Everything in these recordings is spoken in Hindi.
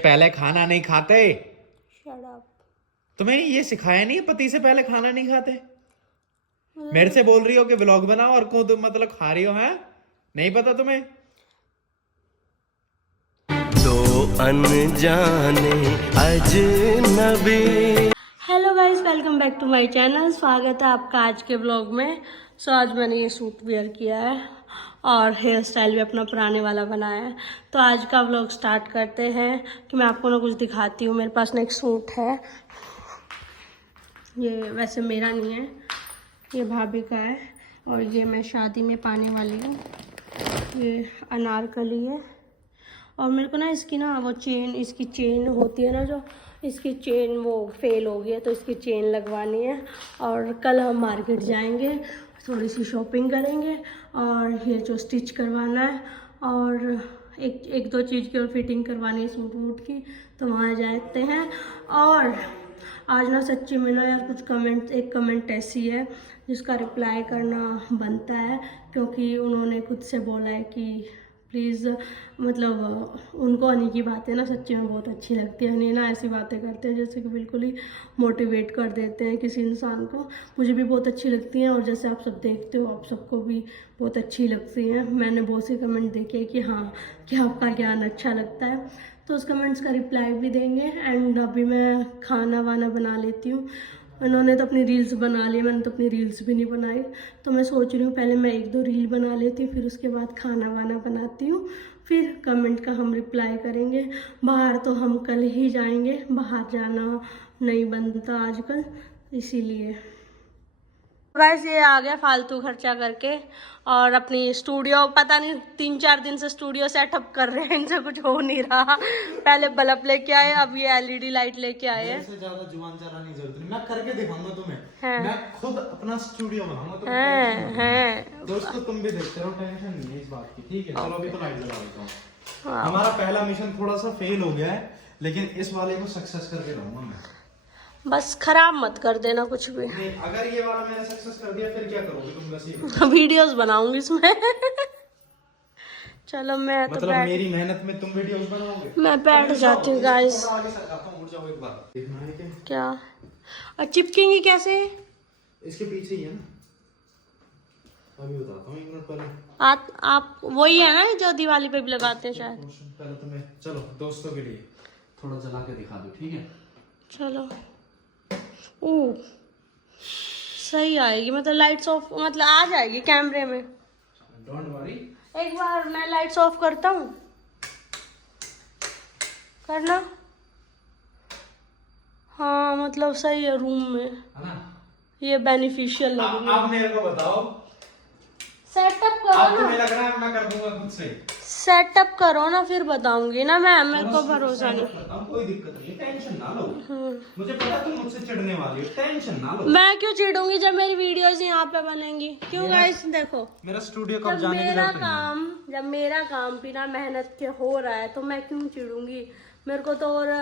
पहले खाना नहीं खाते। Shut up. तुम्हें ये सिखाया नहीं है पति से पहले खाना नहीं खाते? मेरे से बोल रही हो कि व्लॉग बनाओ और खुद मतलब खा रही हो, हैं? नहीं पता तुम्हें? दो अनजाने अजनबी। Hello guys, welcome back to my channel. स्वागत है आपका आज के व्लॉग में। सो आज मैंने ये सूट वेयर किया है और हेयर स्टाइल भी अपना पुराने वाला बनाया है। तो आज का व्लॉग स्टार्ट करते हैं कि मैं आपको ना कुछ दिखाती हूँ। मेरे पास ना एक सूट है, ये वैसे मेरा नहीं है, ये भाभी का है और ये मैं शादी में पाने वाली हूँ। ये अनारकली है और मेरे को ना इसकी ना वो चेन, इसकी चेन होती है ना जो, इसकी चेन वो फेल हो गई है तो इसकी चेन लगवानी है। और कल हम मार्केट जाएंगे, थोड़ी सी शॉपिंग करेंगे और ये जो स्टिच करवाना है और एक दो चीज़ की और फिटिंग करवानी है सूट वूट की, तो वहाँ जाते हैं। और आज ना सच्ची में ना यार कुछ एक कमेंट ऐसी है जिसका रिप्लाई करना बनता है, क्योंकि उन्होंने खुद से बोला है कि प्लीज़, मतलब उनको अनी की बातें ना सच्ची में बहुत अच्छी लगती है। अनी ना ऐसी बातें करते हैं जैसे कि बिल्कुल ही मोटिवेट कर देते हैं किसी इंसान को। मुझे भी बहुत अच्छी लगती हैं और जैसे आप सब देखते हो आप सबको भी बहुत अच्छी लगती हैं। मैंने बहुत से कमेंट देखे कि हाँ, कि आपका ज्ञान अच्छा लगता है, तो उस कमेंट्स का रिप्लाई भी देंगे। एंड अभी मैं खाना वाना बना लेती हूँ। उन्होंने तो अपनी रील्स बना ली, मैंने तो अपनी रील्स भी नहीं बनाई। तो मैं सोच रही हूँ पहले मैं एक दो रील बना लेती हूँ, फिर उसके बाद खाना वाना बनाती हूँ, फिर कमेंट का हम रिप्लाई करेंगे। बाहर तो हम कल ही जाएंगे, बाहर जाना नहीं बनता आजकल, इसीलिए। गाइस ये आ गया फालतू खर्चा करके और अपनी स्टूडियो, पता नहीं 3-4 दिन से स्टूडियो सेटअप कर रहे हैं, इनसे कुछ हो नहीं रहा। पहले बल्ब लेके आए, अब ये एलईडी लाइट लेके आए हैं। इससे ज्यादा जुबान चलाने की जरूरत नहीं, मैं करके दिखाऊंगा तुम्हें। हाँ। मैं खुद अपना स्टूडियो बनाऊंगा, तुम्हें हैं टेंशन नहीं है। हैं दोस्तों तुम भी देखते रहो, टेंशन नहीं है इस बात की, ठीक है? चलो अभी तो लाइट जला देता हूँ। हाँ। हमारा पहला मिशन थोड़ा सा फेल हो गया है, लेकिन इस वाले को सक्सेस करके रहूंगा मैं। बस खराब मत कर देना कुछ भी। नहीं, अगर ये वाला मैंने सक्सेस कर दिया फिर क्या करोगे तुम? बस ये वीडियोस बनाऊंगी इसमें। चलो मैं तो मतलब मेरी मेहनत में तुम वीडियोस बनाओगे? मैं बैठ जाती हूँ गाइस। आगे सरकाता हूँ, उठ जाओ एक बार। देखना है क्या और चिपकेंगी कैसे? इसके पीछे ही है ना, अभी बताता हूँ, 1 मिनट पहले। आप वही है ना जो दिवाली पे भी लगाते हैं शायद? पहले तुम्हें चलो दोस्तों के लिए थोड़ा जला के दिखा दो, ठीक है? चलो। ओ सही आएगी, मतलब लाइट्स ऑफ, मतलब आ जाएगी कैमरे में। Don't worry. एक बार मैं लाइट्स ऑफ करता हूँ, करना। हाँ मतलब सही है रूम में, है ना? ये बेनिफिशियल लगेगा। अब मेरे को बताओ, सेटअप करो आपको ना, लग रहा है मैं कर दूंगा खुद से? सेटअप करो ना फिर बताऊंगी ना मैं, मेरे को भरोसा नहीं। कोई दिक्कत नहीं, टेंशन ना लो। मुझे पता तुम मुझसे चिढ़ने वाली हो, टेंशन ना लो। मैं क्यों चिढ़ूंगी जब मेरी वीडियोस यहाँ पे बनेंगी? क्यों गाइस? देखो मेरा स्टूडियो कब जब जाने की मेरा जरूरत नहीं है। जब मेरा काम बिना मेहनत के हो रहा है तो मैं क्यों चिढ़ूंगी? मेरे को तो और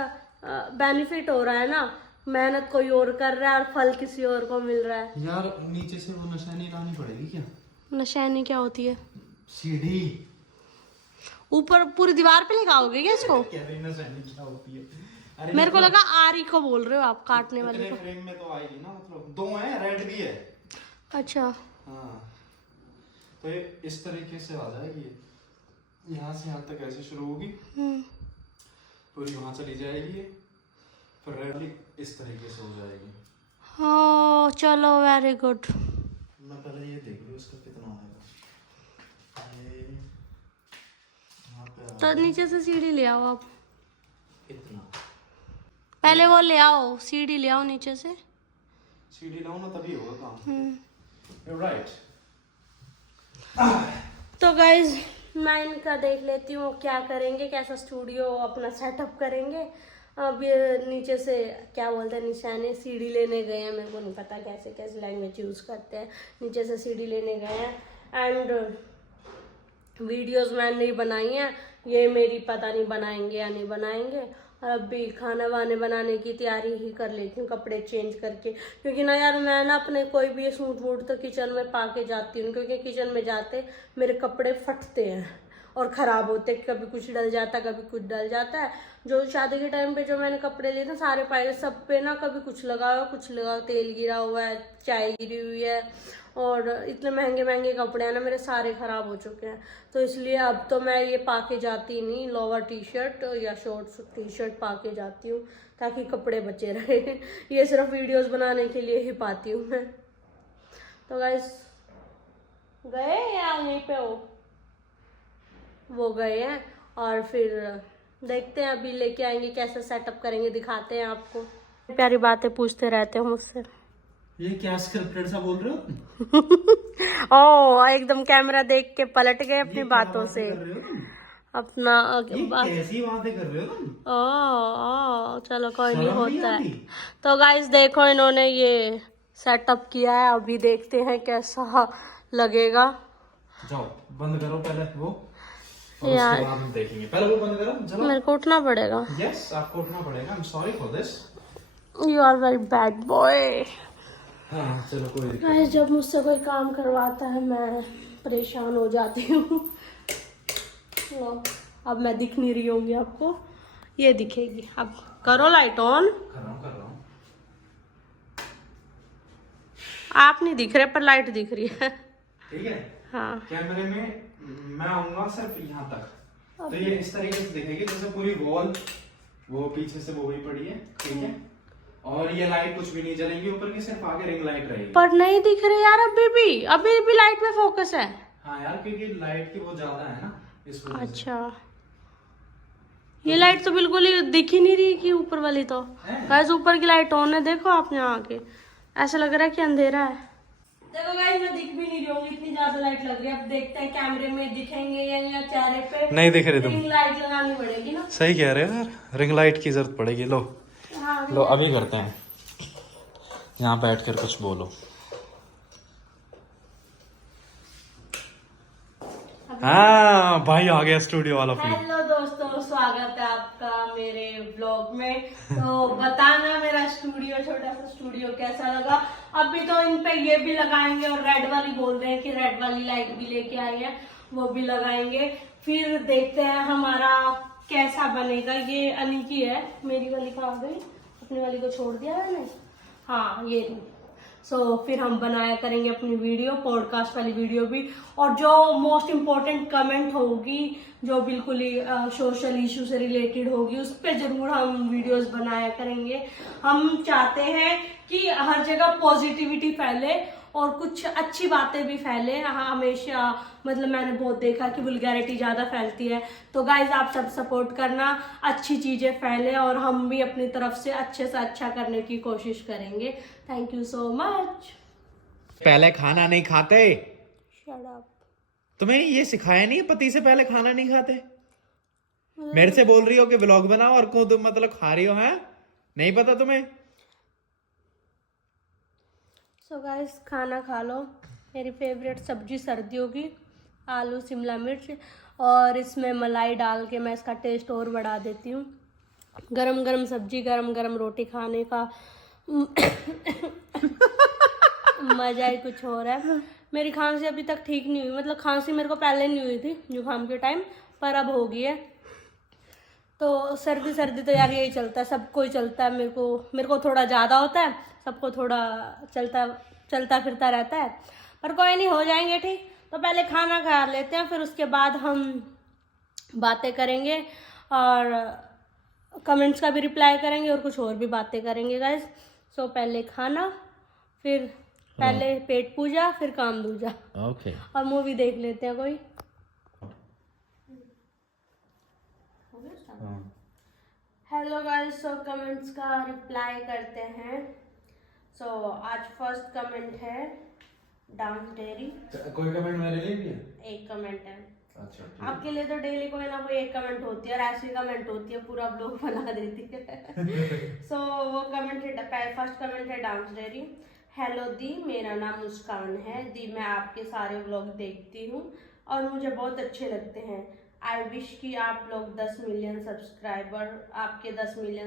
बेनिफिट हो रहा है ना, मेहनत कोई और कर रहा है और फल किसी और को मिल रहा है। यार नीचे से वो निशानी लानी पड़ेगी क्या? निशानी क्या होती है? सीढ़ी ऊपर पूरी दीवार पे लगाओगे क्या इसको? कह रही निशानी क्या होती है? अरे मेरे को लगा आरी को बोल रहे हो आप, काटने वाले इतने को। फ्रेम में तो आएगी ना, मतलब 2 है, रेड भी है। अच्छा हाँ, तो ये इस तरीके से आ जाएगी, यहाँ से यहाँ तक ऐसे शुरू होगी, पूरी वहाँ चली जाएगी, फिर रेड इस तरीके से हो जाएगी। हाँ चलो, वेरी गुड। मैं पहले ये देख लूँ इसका कितना आएगा। ये यहाँ पे तो नीचे से सीढ़ी ले आओ आप, कितना? पहले वो ले आओ, सीढ़ी ले आओ नीचे से। सीढ़ी लाऊं ना तभी होगा काम। You're right. तो गाइज मैं इनका देख लेती हूँ क्या करेंगे, कैसा स्टूडियो अपना सेटअप करेंगे। अब ये नीचे से क्या बोलते हैं, निशाने सीढ़ी लेने गए हैं, मेरे को नहीं पता कैसे कैसे लैंग्वेज यूज़ करते हैं। नीचे से सीढ़ी लेने गए हैं एंड वीडियोस मैंने नहीं बनाई हैं, ये मेरी पता नहीं बनाएंगे या नहीं बनाएंगे। और अब भी खाना वाने बनाने की तैयारी ही कर लेती हूँ, कपड़े चेंज करके, क्योंकि ना यार मैं ना अपने कोई भी सूट वूट तो किचन में पा के जाती हूँ, क्योंकि किचन में जाते मेरे कपड़े फटते हैं और ख़राब होते, कभी कुछ डल जाता कभी कुछ डल जाता है। जो शादी के टाइम पे जो मैंने कपड़े लिए थे सारे पाए, सब पे ना कभी कुछ लगा हुआ कुछ लगा, तेल गिरा हुआ है, चाय गिरी हुई है, और इतने महंगे महंगे कपड़े हैं ना मेरे, सारे ख़राब हो चुके हैं। तो इसलिए अब तो मैं ये पा के जाती नहीं, लोअर टी शर्ट या शॉर्ट्स टी शर्ट पा के जाती हूँ ताकि कपड़े बचे रहे। ये सिर्फ वीडियोस बनाने के लिए ही पाती हूँ मैं। तो गाइस गए या यहीं पे हो? वो गए हैं, और फिर देखते हैं अभी लेके आएंगे, कैसे सेटअप करेंगे दिखाते हैं आपको। प्यारी बातें पूछते रहते हो मुझसे। ये क्या स्क्रिप्टेड सा बोल रहे हो? ओ एकदम कैमरा देख के पलट गए अपनी बातों से। कर रहे हो तुम? अपना कैसी बातें कर रहे हो तुम? चलो कोई नहीं, शर्म नहीं होता है। आती? तो गाइस देखो इन्होंने ये सेटअप किया है, अभी देखते हैं कैसा लगेगा। जाओ बंद करो पहले वो, और यार उसके बाद हम देखेंगे। पहले वो बंद करो, चलो। मेरे को उठना पड़ेगा। यस आपको उठना पड़ेगा, I am sorry for this. You are very bad boy. हाँ चलो कोई दिक्कत गाइस जब मुझसे कोई काम करवाता है मैं परेशान हो जाती हूँ। लो, अब मैं दिख नहीं रही होंगी आपको, ये दिखेगी। अब करो लाइट ऑन। कर रहा हूँ। आप नहीं दिख रहे पर लाइट दिख रही है। ठीक है। हाँ कैमरे में मैं आऊंगा सिर्फ यहाँ तक, तो ये इस तरीके से दिखेगी जैसे पूरी वॉल वो पीछे से वो हुई पड़ी है, ठीक है। और ये लाइट कुछ भी नहीं जलेंगी ऊपर की, सिर्फ आगे रिंग लाइट रहेगी। पर नहीं दिख रही यार, अभी भी लाइट में फोकस है। हाँ यार क्योंकि लाइट की वो ज्यादा है ना, इस वजह से। अच्छा ये लाइट तो बिल्कुल ही दिख ही नहीं रही कि ऊपर वाली। तो गाइस ऊपर की लाइट ऑन है, देखो आप यहाँ आके, ऐसा लग रहा है कि अंधेरा है। देखो गाइस मैं दिख भी नहीं रही हूँ, इतनी ज्यादा लाइट लग रही है। अब देखते हैं कैमरे में दिखेंगे या चेहरे पे नहीं दिख रही तुम। रिंग लाइट लगानी पड़ेगी ना। सही कह रहे हो यार, रिंग लाइट की जरूरत पड़ेगी। लो हाँ लो अभी करते हैं, यहाँ बैठ कर कुछ बोलो। हाँ भाई आ गया स्टूडियो वाला फील। हेलो दोस्तों, स्वागत है आपका मेरे व्लॉग में। तो बताना मेरा स्टूडियो, छोटा सा स्टूडियो कैसा लगा। अभी तो इन पे ये भी लगाएंगे, और रेड वाली बोल रहे हैं कि रेड वाली लाइट भी लेके आई है, वो भी लगाएंगे। फिर देखते हैं हमारा कैसा बनेगा। ये अनी की है, मेरी वाली कहाँ गई? अपनी वाली को छोड़ दिया मैंने। हाँ ये फिर हम बनाया करेंगे अपनी वीडियो, पॉडकास्ट वाली वीडियो भी। और जो मोस्ट इम्पोर्टेंट कमेंट होगी, जो बिल्कुल ही सोशल इशू से रिलेटेड होगी, उस पर जरूर हम वीडियोस बनाया करेंगे। हम चाहते हैं कि हर जगह पॉजिटिविटी फैले और कुछ अच्छी बातें भी फैले। हमेशा मतलब मैंने बहुत देखा कि वल्गैरिटी ज़्यादा फैलती है। तो गाइज आप सब सपोर्ट करना, अच्छी चीज़ें फैले और हम भी अपनी तरफ से अच्छे से अच्छा करने की कोशिश करेंगे। Thank you so much. पहले खाना नहीं खाते? Shut up. तुम्हें ये सिखाया नहीं पति से पहले खाना नहीं खाते? मेरे से बोल रही हो कि व्लॉग बनाओ और खुद मतलब खा रही हो, है? नहीं पता तुम्हें? सो गाइस खाना खा लो। मेरी फेवरेट सब्जी सर्दियों की आलू शिमला मिर्च, और इसमें मलाई डाल के मैं इसका टेस्ट और बढ़ा देती हूँ। गरम गरम सब्जी, गरम गरम रोटी खाने का मज़ा ही कुछ और है। मेरी खांसी अभी तक ठीक नहीं हुई, मतलब खांसी मेरे को पहले नहीं हुई थी जुकाम के टाइम, पर अब हो गई है। तो सर्दी तो यार यही चलता है, सबको ही चलता है। मेरे को थोड़ा ज़्यादा होता है, सबको थोड़ा चलता फिरता रहता है, पर कोई नहीं, हो जाएंगे ठीक। तो पहले खाना खा लेते हैं, फिर उसके बाद हम बातें करेंगे और कमेंट्स का भी रिप्लाई करेंगे और कुछ और भी बातें करेंगे गाइस। सो पहले खाना, फिर पहले पेट पूजा, फिर काम दूजा। ओके। और मूवी देख लेते हैं कोई। हेलो गाइस, सो कमेंट्स का रिप्लाई करते हैं। सो आज फर्स्ट कमेंट है डांस डेरी। कोई कमेंट मेरे लिए भी है? एक कमेंट है। अच्छा आपके लिए तो डेली कोई ना कोई एक कमेंट होती है, और ऐसी कमेंट होती है पूरा ब्लॉग बना देती है। सो वो कमेंट है, फर्स्ट कमेंट है डांस डेरी। हेलो दी, मेरा नाम मुस्कान है। दी मैं आपके सारे व्लॉग देखती हूँ और मुझे बहुत अच्छे लगते हैं। आई विश कि आप लोग 10 मिलियन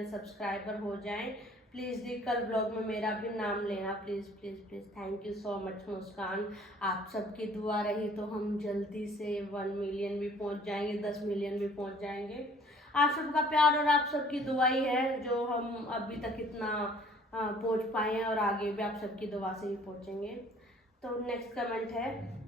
सब्सक्राइबर हो जाएं। प्लीज़ दी कल ब्लॉग में मेरा भी नाम लेना, please please please. Thank you so much Muskaan, आप सबकी दुआ रही तो हम जल्दी से 1 मिलियन भी पहुंच जाएंगे, 10 मिलियन भी पहुंच जाएंगे। आप सबका प्यार और आप सबकी दुआ ही है जो हम अभी तक इतना पहुंच पाए हैं, और आगे भी आप सबकी दुआ से ही पहुंचेंगे। तो नेक्स्ट कमेंट है,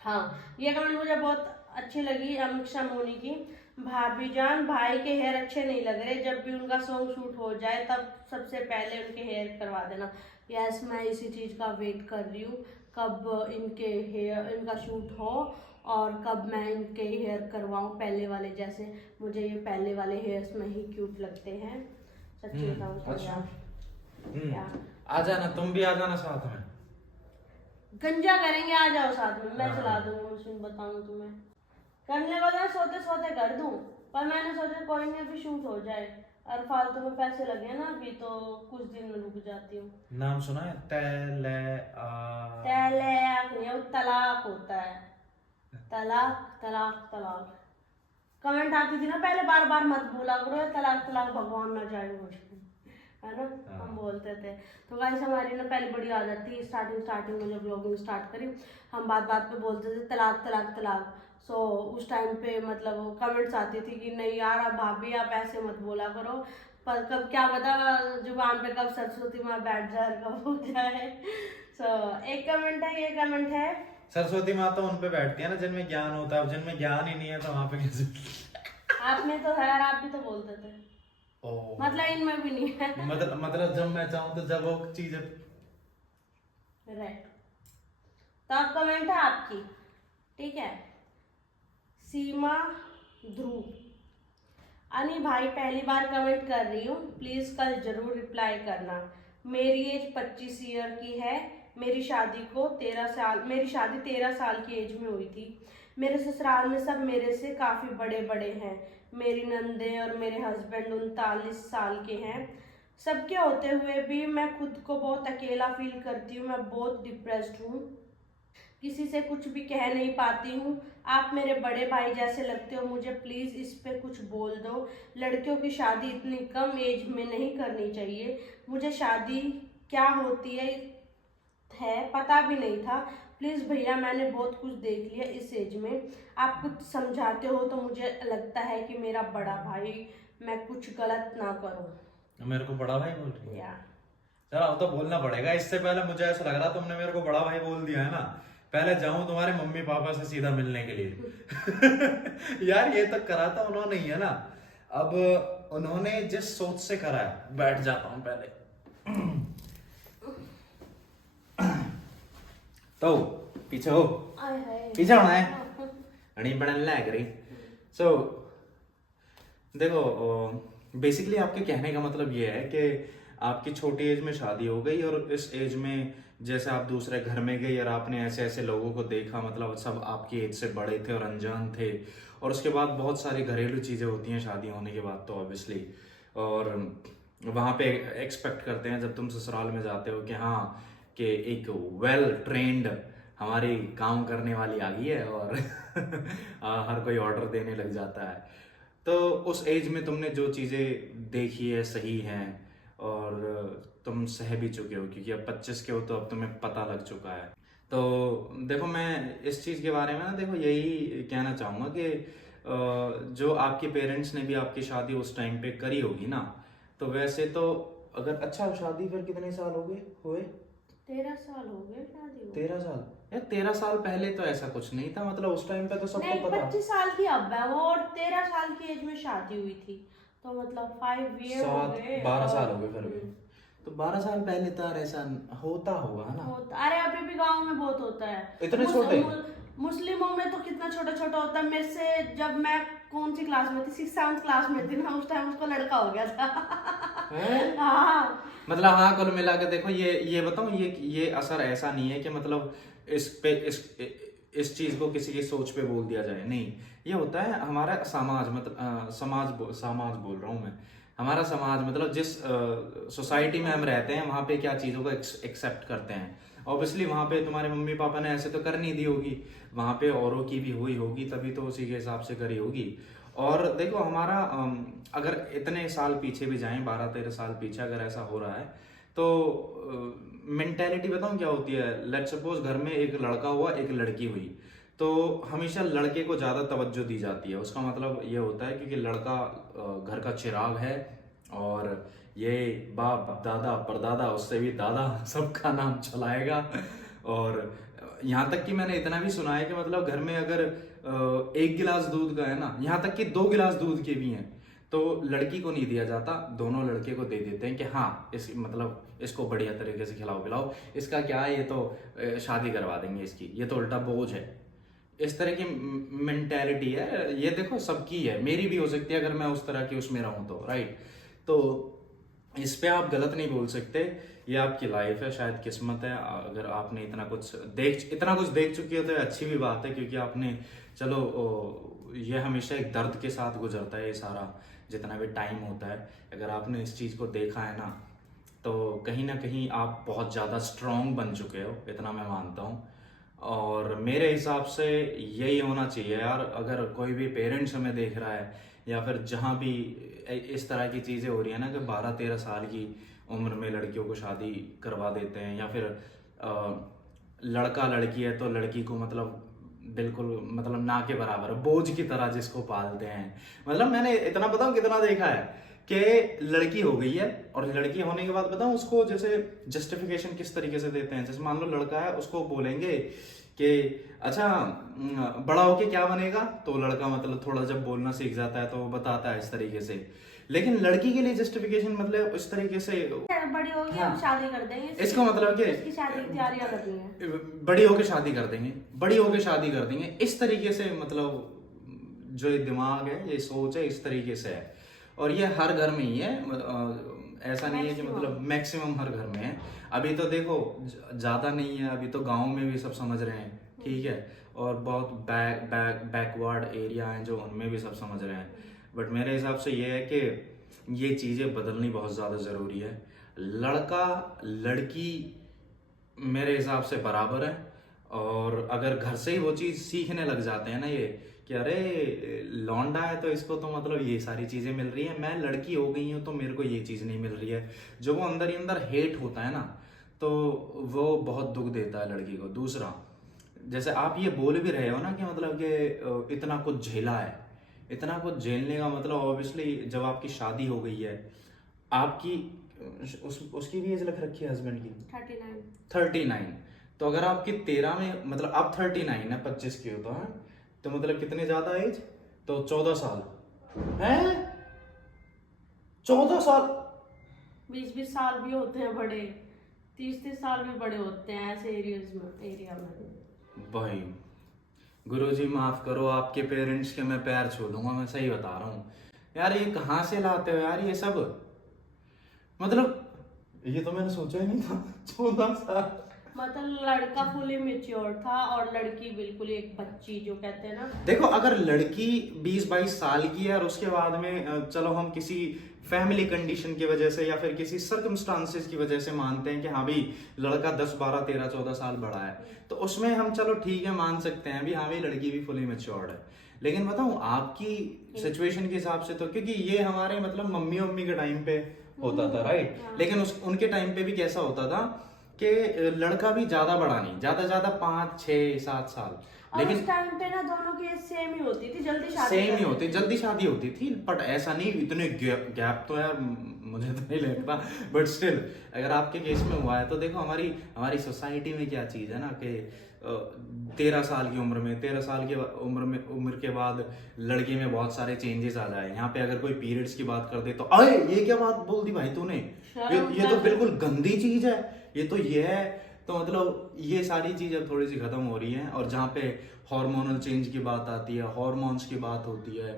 हाँ ये कमेंट मुझे बहुत अच्छी लगी, अमीक्षा मोनी की। भाभी जान, भाई के हेयर अच्छे नहीं लग रहे, जब भी उनका सॉन्ग शूट हो जाए तब सबसे पहले उनके हेयर करवा देना। यस, मैं इसी चीज़ का वेट कर रही हूँ, कब इनका शूट हो और कब मैं इनके हेयर करवाऊँ पहले वाले जैसे। मुझे ये पहले वाले हेयर्स में ही क्यूट लगते हैं, सच्ची बताऊँ तो। अच्छा, आ जाना, तुम भी आ जाना साथ में, गंजा करेंगे, आ जाओ साथ में, मैं चला दूंगा मशीन, बताऊँ तुम्हें। करने को तो सोते सोते कर दूं, पर मैंने सोचा कोई नहीं अभी शूट हो जाए, और फालतू में पैसे लगे ना अभी, तो कुछ दिन में रुक जाती हूँ। नाम सुना है? तलाक नहीं, वो तलाक होता है, तलाक तलाक तलाक। कमेंट आती थी ना पहले, बार बार मत बोला करो तलाक तलाक, भगवान ना जाए मुझको, है ना, हम बोलते थे। तो गाइस हमारी ना पहले बड़ी आदत थी, स्टार्टिंग में जब ब्लॉगिंग स्टार्ट करी, हम बात बात पे बोलते थे तलाक तलाक तलाक। सो उस टाइम पे मतलब कमेंट्स आती थी कि नहीं यार अब भाभी आप ऐसे मत बोला करो, पर कब क्या पता जुबान पे कब सरस्वती माँ बैठ जाए, कब हो जाए। सो एक कमेंट है, ये कमेंट है, सरस्वती माँ तो उन पे बैठती है ना जिनमें ज्ञान होता है, अब जिनमें ज्ञान ही नहीं है तो वहां पे कैसे? आप में तो है यार, आप भी तो बोलते थे, मतलब इनमें भी नहीं है। मतलब जब मैं चाहूँ तो जब वो चीज राइट। तो अब कमेंट है आपकी, ठीक है। सीमा ध्रुव, अनी भाई पहली बार कमेंट कर रही हूँ, प्लीज कल जरूर रिप्लाई करना। मेरी एज 25 ईयर की है, मेरी शादी 13 साल की एज में हुई थी। मेरे ससुराल में सब मेरे से काफ़ी बड़े बड़े हैं, मेरी नंदे और मेरे हस्बैंड 39 साल के हैं। सबके होते हुए भी मैं खुद को बहुत अकेला फील करती हूँ, मैं बहुत डिप्रेस्ड हूँ, किसी से कुछ भी कह नहीं पाती हूँ। आप मेरे बड़े भाई जैसे लगते हो, मुझे प्लीज़ इस पे कुछ बोल दो। लड़कियों की शादी इतनी कम एज में नहीं करनी चाहिए, मुझे शादी क्या होती है पता भी नहीं था। प्लीज़ भैया मैंने बहुत कुछ देख लिया इस एज में, आप कुछ समझाते हो तो मुझे लगता है कि मेरा बड़ा भाई, मैं कुछ गलत ना करूँ। मेरे को बड़ा भाई बोल रही है या चल, अब तो बोलना पड़ेगा। इससे पहले मुझे ऐसा लग रहा तुमने मेरे को बड़ा भाई बोल दिया है ना, पहले जाऊं तुम्हारे मम्मी पापा से सीधा मिलने के लिए। यार ये तो करा था उन्होंने ही है ना, अब उन्होंने जिस सोच से करा है, बैठ जाता हूं पहले। तो पीछे हो, पीछे होना है, अड़ी बनने लग रही। सो देखो, बेसिकली आपके कहने का मतलब ये है कि आपकी छोटी एज में शादी हो गई, और इस एज में जैसे आप दूसरे घर में गई और आपने ऐसे ऐसे लोगों को देखा, मतलब सब आपकी एज से बड़े थे और अनजान थे, और उसके बाद बहुत सारी घरेलू चीज़ें होती हैं शादी होने के बाद तो ऑब्वियसली, और वहाँ पे एक्सपेक्ट करते हैं जब तुम ससुराल में जाते हो कि हाँ कि एक वेल ट्रेंड हमारी काम करने वाली आ गई है, और हर कोई ऑर्डर देने लग जाता है। तो उस एज में तुमने जो चीज़ें देखी है सही हैं, और तुम सह भी चुके हो, क्योंकि अब 25 के हो तो अब तुम्हें पता लग चुका है। तो देखो मैं इस चीज़ के बारे में ना, देखो यही कहना चाहूँगा कि जो आपके पेरेंट्स ने भी आपकी शादी उस टाइम पे करी होगी ना, तो वैसे तो अगर अच्छा शादी फिर कितने साल हो गए हुए? 13 साल हो गए शादी को। 13 साल यार, 13 साल पहले तो ऐसा कुछ नहीं था, मतलब उस टाइम पे तो सबको नहीं, पता। 25 साल की अब है वो, और 13 साल की एज में शादी हुई थी, तो मतलब 5 ईयर हो गए, 12 साल हो गए फिर भी। तो 12 साल पहले तो ऐसा होता होगा ना। अरे अभी भी गांव में बहुत होता है, इतने छोटे? मुस्लिमों में तो कितना छोटा छोटा होता है। मेरे से जब मैं कौन सी क्लास में थी, 6th क्लास में थी ना, उस टाइम उसको लड़का हो गया था। हाँ मतलब हाँ, कुल मिला के देखो, ये बताऊं, ये असर ऐसा नहीं है कि मतलब इस चीज को किसी की सोच पे बोल दिया जाए, नहीं, ये होता है हमारा समाज, मतलब समाज बोल रहा हूँ मैं, हमारा समाज, मतलब जिस सोसाइटी में हम रहते हैं वहाँ पे क्या चीज़ों को एक्सेप्ट करते हैं। ऑब्वियसली वहाँ पे तुम्हारे मम्मी पापा ने ऐसे तो कर नहीं दी होगी, वहाँ पे औरों की भी हुई होगी, तभी तो उसी के हिसाब से करी होगी। और देखो हमारा अगर इतने साल पीछे भी जाएं, 12-13 साल पीछे अगर ऐसा हो रहा है तो मेंटेलिटी बताऊं क्या होती है। लेट्स सपोज घर में एक लड़का हुआ, एक लड़की हुई, तो हमेशा लड़के को ज़्यादा तवज्जो दी जाती है। उसका मतलब ये होता है क्योंकि लड़का घर का चिराग है और ये बाप दादा परदादा उससे भी दादा सबका नाम चलाएगा। और यहाँ तक कि मैंने इतना भी सुना है कि मतलब घर में अगर 1 गिलास दूध का है ना, यहाँ तक कि 2 गिलास दूध के भी हैं, तो लड़की को नहीं दिया जाता, दोनों लड़के को दे देते हैं कि हाँ इस मतलब इसको बढ़िया तरीके से खिलाओ पिलाओ, इसका क्या है, ये तो शादी करवा देंगे इसकी, ये तो उल्टा बोझ है। इस तरह की मेंटेलिटी है। ये देखो सबकी है, मेरी भी हो सकती है अगर मैं उस तरह की उसमें रहूं तो, राइट। तो इस पे आप गलत नहीं बोल सकते, ये आपकी लाइफ है, शायद किस्मत है। अगर आपने इतना कुछ देख चुकी हो तो अच्छी भी बात है, क्योंकि आपने चलो ये हमेशा एक दर्द के साथ गुजरता है ये सारा जितना भी टाइम होता है। अगर आपने इस चीज़ को देखा है ना, तो कहीं ना कहीं आप बहुत ज़्यादा स्ट्रॉन्ग बन चुके हो, इतना मैं मानता हूँ। और मेरे हिसाब से यही होना चाहिए यार। अगर कोई भी पेरेंट्स हमें देख रहा है या फिर जहाँ भी इस तरह की चीज़ें हो रही है ना कि 12-13 साल की उम्र में लड़कियों को शादी करवा देते हैं, या फिर लड़का लड़की है तो लड़की को मतलब बिल्कुल मतलब ना के बराबर बोझ की तरह जिसको पालते हैं। मतलब मैंने इतना बताऊँ कितना देखा है कि लड़की हो गई है और लड़की होने के बाद बताऊँ उसको जैसे जस्टिफिकेशन किस तरीके से देते हैं। जैसे मान लो लड़का है, उसको बोलेंगे कि अच्छा बड़ा होके क्या बनेगा, तो लड़का मतलब थोड़ा जब बोलना सीख जाता है तो वो बताता है इस तरीके से। लेकिन लड़की के लिए जस्टिफिकेशन मतलब इस तरीके से बड़ी होगी हम शादी कर देंगे, इसका मतलब कि इसकी शादी की तैयारियां कर रही हैं, बड़ी होके शादी कर देंगे, बड़ी होके शादी कर देंगे, इस तरीके से मतलब जो ये दिमाग है, ये सोच है, इस तरीके से है। और ये हर घर में ही है, ऐसा नहीं है कि मतलब मैक्सिमम हर घर में है। अभी तो देखो ज़्यादा नहीं है, अभी तो गाँव में भी सब समझ रहे हैं, ठीक है, और बहुत बैकवर्ड एरिया हैं जो उनमें भी सब समझ रहे हैं। बट मेरे हिसाब से ये है कि ये चीज़ें बदलनी बहुत ज़्यादा ज़रूरी है। लड़का लड़की मेरे हिसाब से बराबर है, और अगर घर से ही वो चीज़ सीखने लग जाते हैं ना ये कि अरे लौंडा है तो इसको तो मतलब ये सारी चीज़ें मिल रही है, मैं लड़की हो गई हूँ तो मेरे को ये चीज़ नहीं मिल रही है, जो वो अंदर ही अंदर हेट होता है ना, तो वो बहुत दुख देता है लड़की को। दूसरा, जैसे आप ये बोल भी रहे हो ना कि मतलब कि इतना कुछ झेला है, इतना कुछ झेलने का मतलब ऑब्वियसली जब आपकी शादी हो गई है, आपकी उसकी भी एज रख रखी है हस्बैंड की 39, तो अगर आपकी 13 में मतलब आप 39 है, 25 की हो तो मतलब कितने ज्यादा एज, तो 14 साल है, 14 साल, 20-20 साल भी होते हैं बड़े, 30-30 साल भी बड़े होते हैं ऐसे एरिया में। भाई गुरुजी माफ करो, आपके पेरेंट्स के मैं पैर छू लूंगा, मैं सही बता रहा हूँ यार। ये कहाँ से लाते हो यार ये सब, मतलब ये तो मैंने सोचा ही नहीं था। 14 साल मतलब लड़का फुली मैच्योर था और लड़की बिल्कुल एक बच्ची, जो कहते हैं ना। देखो अगर लड़की 20-22 साल की है और उसके बाद में चलो हम किसी फैमिली कंडीशन की वजह से या फिर किसी सर्कमस्टांसेस की वजह से मानते हैं कि हाँ भाई लड़का 10, 12, 13, 14 साल बड़ा है, तो उसमें हम चलो ठीक है मान सकते हैं भी हाँ भाई लड़की भी फुली मैच्योर्ड है। लेकिन बताऊं आपकी सिचुएशन के हिसाब से तो, क्योंकि ये हमारे मतलब मम्मी के टाइम पे होता था, राइट। लेकिन उनके टाइम पे भी कैसा होता था कि लड़का भी ज्यादा बड़ा नहीं, ज्यादा 5, 6, 7 साल, लेकिन उस टाइम पे ना दोनों की एज सेम ही होती थी, जल्दी शादी होती थी। बट ऐसा नहीं इतने गैप तो यार मुझे तो नहीं लगता, बट स्टिल अगर आपके केस में हुआ है तो देखो हमारी सोसाइटी में क्या चीज़ है ना कि 13 साल की उम्र में, 13 साल की उम्र के बाद लड़की में बहुत सारे चेंजेस आ जाए। यहाँ पे अगर कोई पीरियड्स की बात कर दे तो अरे ये क्या बात बोल दी भाई तूने, ये तो बिल्कुल गंदी चीज है, ये तो ये है। तो मतलब ये सारी चीज अब थोड़ी सी खत्म हो रही है। और जहाँ पे हार्मोनल चेंज की बात आती है, हॉर्मोन्स की बात होती है,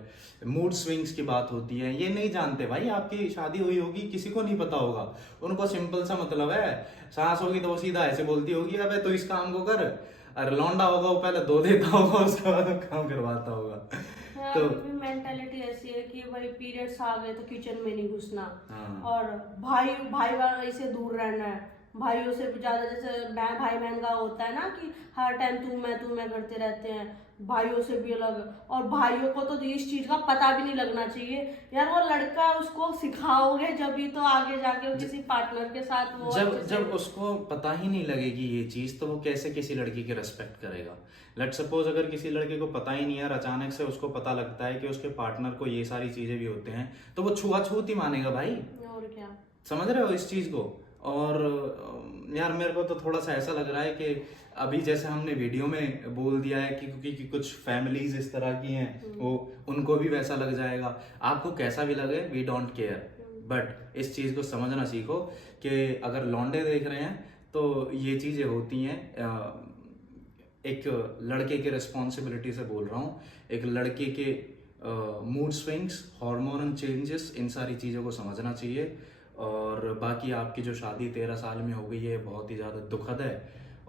मूड स्विंग्स की बात होती है, ये नहीं जानते भाई। आपकी शादी हुई होगी, किसी को नहीं पता होगा, उनको सिंपल सा मतलब है, सास होगी तो वो सीधा ऐसे बोलती होगी अबे तो इस काम को कर, अरे लौंडा होगा वो पहले धो देता होगा, उसके बाद काम करवाता होगा। तो मेंटालिटी ऐसी है कि भाई पीरियड्स आ गए तो किचन में नहीं घुसना, और भाई से दूर रहना है, भाइयों से भी ज्यादा, जैसे भाई बहन का होता है ना कि हर टाइम तू मैं करते रहते हैं, भाइयों से भी अलग। और भाइयों को तो इस चीज का पता भी नहीं लगना चाहिए यार, वो लड़का उसको सिखाओगे जब भी तो आगे जाके वो किसी पार्टनर के साथ वो जब उसको पता ही नहीं लगेगी ये चीज, तो वो कैसे किसी लड़की की रेस्पेक्ट करेगा। लेट सपोज अगर किसी लड़के को पता ही नहीं है और अचानक से उसको पता लगता है कि उसके पार्टनर को ये सारी चीजें भी होते हैं, तो वो छुआछूत ही मानेगा भाई। और क्या, समझ रहे हो इस चीज को। और यार मेरे को तो थोड़ा सा ऐसा लग रहा है कि अभी जैसे हमने वीडियो में बोल दिया है कि क्योंकि कुछ फैमिलीज इस तरह की हैं, वो उनको भी वैसा लग जाएगा। आपको कैसा भी लगे, वी डोंट केयर, बट इस चीज को समझना सीखो कि अगर लौंडे देख रहे हैं तो ये चीजें होती हैं। एक लड़के के रिस्पॉन्सिबिलिटी से बोल रहा हूँ, एक लड़के के मूड स्विंग्स, हार्मोनल चेंजेस, इन सारी चीज़ों को समझना चाहिए। और बाकी आपकी जो शादी 13 साल में हो गई है बहुत ही ज़्यादा दुखद है,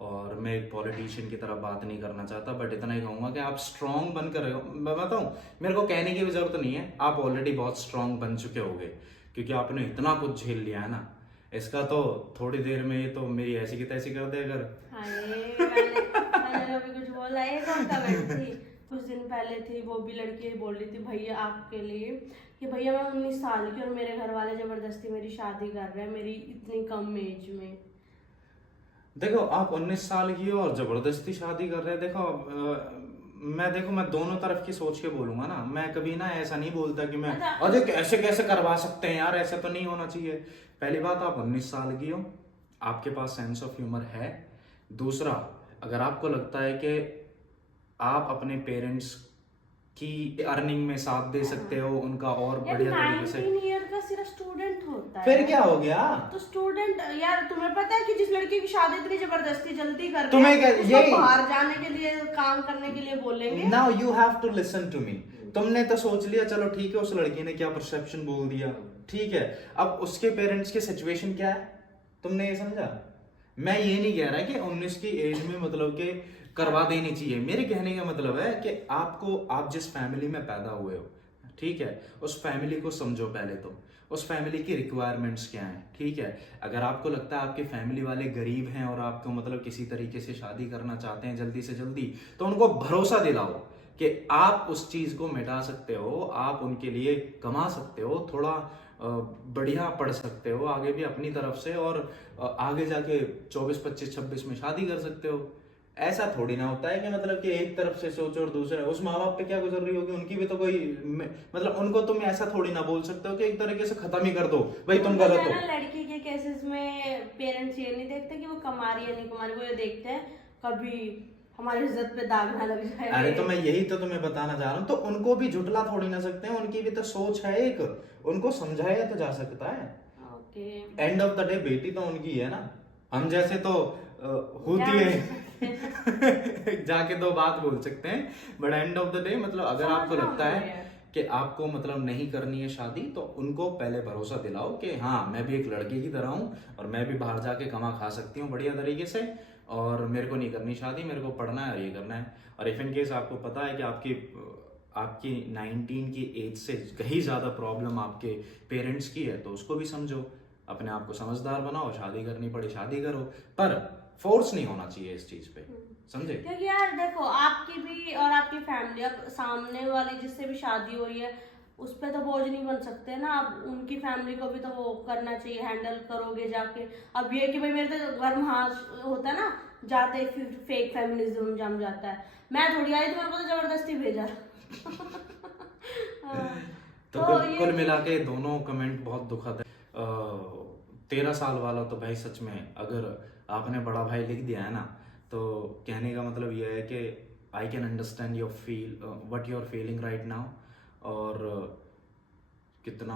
और मैं एक पॉलिटिशियन की तरह बात नहीं करना चाहता, बट इतना ही कहूँगा कि आप स्ट्रांग बनकर रहो। मैं बताऊँ, मेरे को कहने की भी जरूरत नहीं है, आप ऑलरेडी बहुत स्ट्रांग बन चुके होगे, क्योंकि आपने इतना कुछ झेल लिया है ना। इसका तो थोड़ी देर में ये तो मेरी ऐसी की तैसी कर दे अगर। मैंने अभी कुछ बोला, एक और कमेंट थी कुछ दिन पहले थी, वो भी लड़की बोल रही थी भैया आपके लिए कि भैया मैं 19 साल की और मेरे घर वाले जबरदस्ती मेरी शादी कर रहे हैं मेरी इतनी कम एज में। देखो आप 19 साल की हो और जबरदस्ती शादी कर रहे हैं। देखो मैं दोनों तरफ की सोच के बोलूंगा ना। मैं कभी ना ऐसा नहीं बोलता कि मैं अरे कैसे कैसे करवा सकते हैं यार, ऐसा तो नहीं होना चाहिए। पहली बात, आप 19 साल की हो, आपके पास सेंस ऑफ ह्यूमर है। दूसरा, अगर आपको लगता है कि आप अपने पेरेंट्स की अर्निंग में साथ दे सकते हो उनका और बढ़िया तरीके से, 19 ईयर का सिर्फ स्टूडेंट होता है, फिर क्या हो गया? तो स्टूडेंट यार, तुम्हें पता है कि जिस लड़की की शादी इतनी जबरदस्ती जल्दी कर तुम्हें ये बाहर जाने के लिए, काम करने के लिए बोलेंगे। Now you have to listen to me. तुमने तो सोच लिया, चलो ठीक है, उस लड़की ने क्या परसेप्शन बोल दिया, ठीक है। अब उसके पेरेंट्स की सिचुएशन क्या है, तुमने ये समझा? मैं ये नहीं कह रहा कि 19 की एज में मतलब कि करवा देनी चाहिए। मेरे कहने का मतलब है कि आप जिस फैमिली में पैदा हुए हो, ठीक है, उस फैमिली को समझो पहले तो, उस फैमिली की रिक्वायरमेंट्स क्या हैं, ठीक है। अगर आपको लगता है आपके फैमिली वाले गरीब हैं और आपको मतलब किसी तरीके से शादी करना चाहते हैं जल्दी से जल्दी, तो उनको भरोसा दिलाओ कि आप उस चीज को मिटा सकते हो, आप उनके लिए कमा सकते हो, थोड़ा बढ़िया पढ़ सकते हो आगे भी अपनी तरफ से, और आगे जाके 24, 25, 26 में शादी कर सकते हो। ऐसा थोड़ी ना होता है कि मतलब कि एक तरफ से सोचो और दूसरे उस माँ बाप पे क्या गुजर रही होगी, उनकी भी तो कोई मतलब उनको तुम ऐसा थोड़ी ना बोल सकते हो कि एक तरीके से खत्म ही कर दो भाई तुम गलत हो। लड़की के केसेस में पेरेंट्स ये नहीं देखते कि वो कमा रही है नहीं कमा रही, वो ये देखते हैं कभी हमारी इज्जत पे दाग ना लग जाए। अरे तो मैं यही तो तुम्हें बताना चाह रहा हूँ, तो उनको भी झुटला थोड़ी ना सकते हैं, उनकी भी तो सोच है एक, उनको समझाया तो जा सकता है। एंड ऑफ द डे बेटी तो उनकी है ना, हम जैसे तो होती है जाके दो बात बोल सकते हैं, but end of the day मतलब अगर आपको लगता है कि आपको मतलब नहीं करनी है शादी, तो उनको पहले भरोसा दिलाओ कि हाँ मैं भी एक लड़के की तरह हूँ और मैं भी बाहर जाके कमा खा सकती हूँ बढ़िया तरीके से, और मेरे को नहीं करनी शादी, मेरे को पढ़ना है और ये करना है। और इफ इन केस आपको पता है कि आपकी 19 की एज से कहीं ज़्यादा प्रॉब्लम आपके पेरेंट्स की है, तो उसको भी समझो, अपने आप को समझदार बनाओ, शादी करनी पड़े शादी करो, पर फोर्स नहीं होना चाहिए इस चीज पे, समझे? क्योंकि यार देखो, आपकी भी और आपकी फैमिली, अब सामने वाली जिससे भी शादी हुई है उस पर तो बोझ नहीं बन सकते ना, अब उनकी फैमिली को भी तो वो करना चाहिए, हैंडल करोगे जाके। अब ये कि भाई मेरे तो घर वहाँ होता है ना, जाते फेक फेमिनिज्म जम जाता है, मैं थोड़ी आई तो मेरे को तो जबरदस्ती भेजा। तो कुल मिला के दोनों कमेंट बहुत दुखद है। 13 साल वाला तो भाई सच में, अगर आपने बड़ा भाई लिख दिया है ना, तो कहने का मतलब यह है कि I can understand your feel what you are feeling right now, और कितना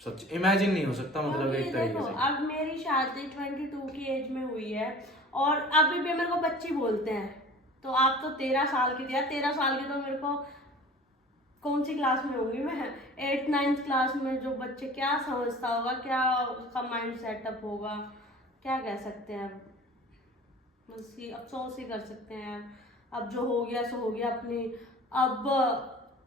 सच इमेजिन नहीं हो सकता मतलब एक तरीके से। अब मेरी शादी 22 की एज में हुई है और अभी भी मेरे को बच्ची बोलते हैं, तो आप तो 13 साल की थी यार, 13 साल की तो मेरे को कौन सी क्लास में होंगी मैं, 8th 9th क्लास में, जो बच्चे क्या समझता होगा, क्या उसका माइंड सेटअप होगा, क्या कह सकते हैं। बस ये अफसोस ही कर सकते हैं, अब जो हो गया सो हो गया। अपनी अब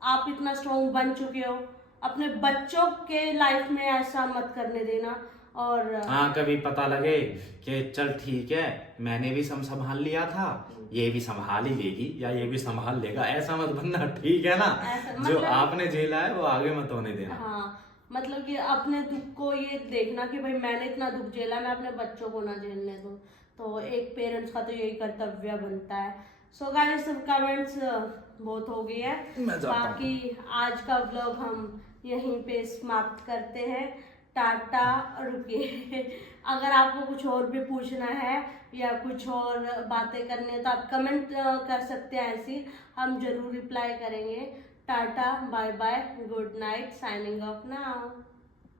आप इतना स्ट्रॉन्ग बन चुके हो, अपने बच्चों के लाइफ में ऐसा मत करने देना, और हाँ, कभी पता लगे कि चल ठीक है मैंने भी संभाल लिया था, ये भी संभाल ही लेगी या ये भी संभाल लेगा, ऐसा मत बनना, ठीक है ना। ऐसा जो मतलब- आपने झेला है वो आगे मत होने देना। हाँ, मतलब कि अपने दुख को ये देखना कि भाई मैंने इतना दुख झेला, मैं अपने बच्चों को ना झेलने दूं। तो एक पेरेंट्स का तो यही कर्तव्य बनता है। सो गाइस, कमेंट्स बहुत हो गई है, मैं जाता हूं। बाकी आज का व्लॉग हम यहीं पे समाप्त करते हैं। टाटा, रुकिए। अगर आपको कुछ और भी पूछना है या कुछ और बातें करनी है तो आप कमेंट कर सकते हैं, ऐसी हम जरूर रिप्लाई करेंगे। Tata, bye bye, good night, signing off now.